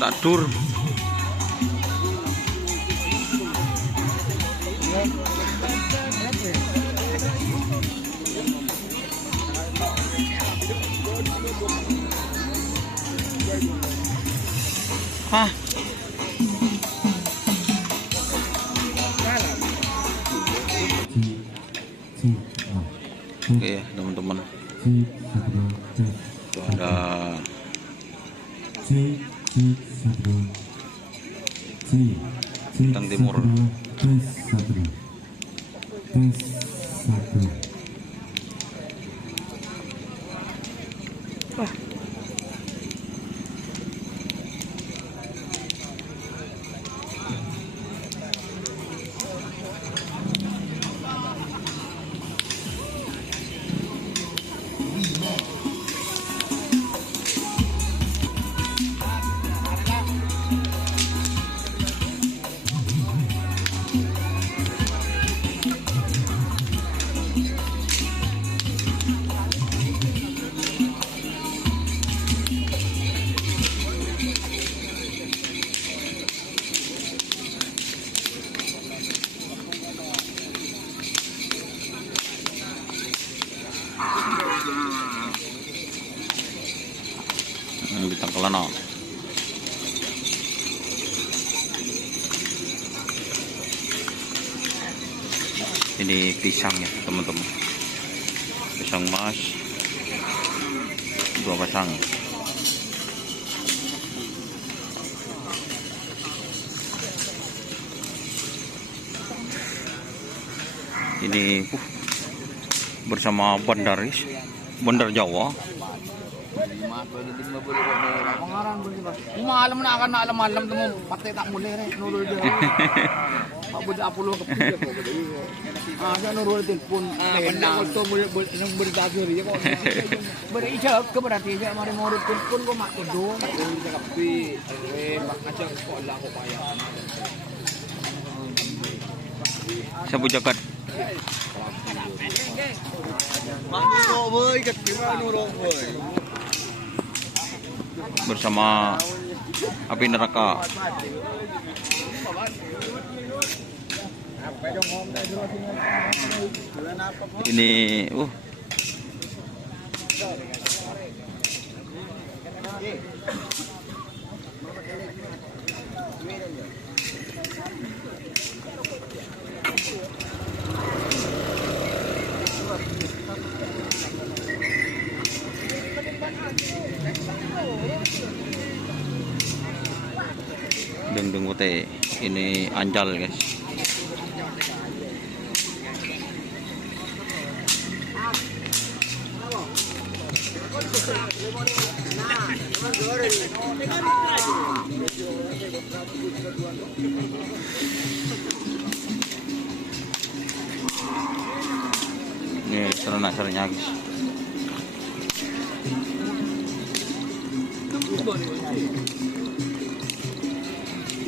Tak dur. Hah? Oke ya teman-teman, itu ada bintang timur. Bintang kelana. Ini pisang ya teman-teman, pisang mas 2 pasang. Ini bersama bandar Jawa. Malam na akan alam temu patay tak mulai re nurul dia. Pak budak apolo kepik. Ada nurul telepon. Benar to nang berdagir ya kok. Berijak ke berarti aja mari nurul telepon kok mak kedo. Tapi mak aja sekolah kok payah. Sabu jagat. Mak nurul boy kat nurul boy. Bersama api neraka. Ini dendeng putih, ini ancal guys. Ini serana-seranya guys.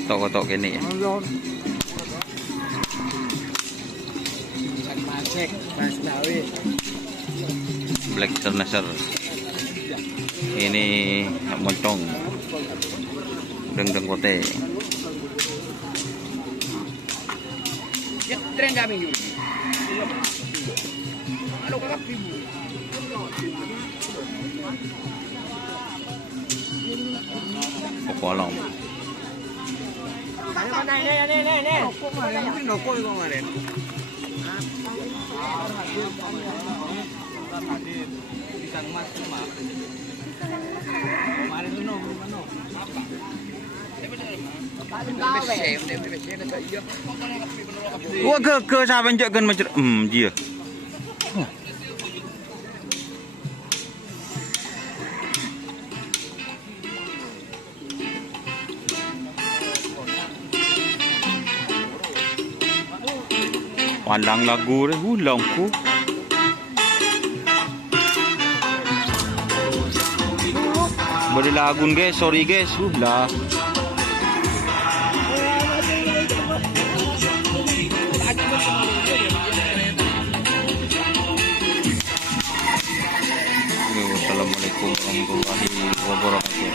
Tok-tok gini ya. Black Sernaser. Ini moncong. Dendeng kote. Tren kami. Halo kakak ibu. Kolong. Nih. Rokok kemarin. Pisang mas cuma. Kemarin tuh no. Apa? Wah ke sa penjekkeun macet. Dia. Pandang lagu deh, longku. Berilagun guys, sorry guys. Lah. Wassalamualaikum warahmatullahi wabarakatuh.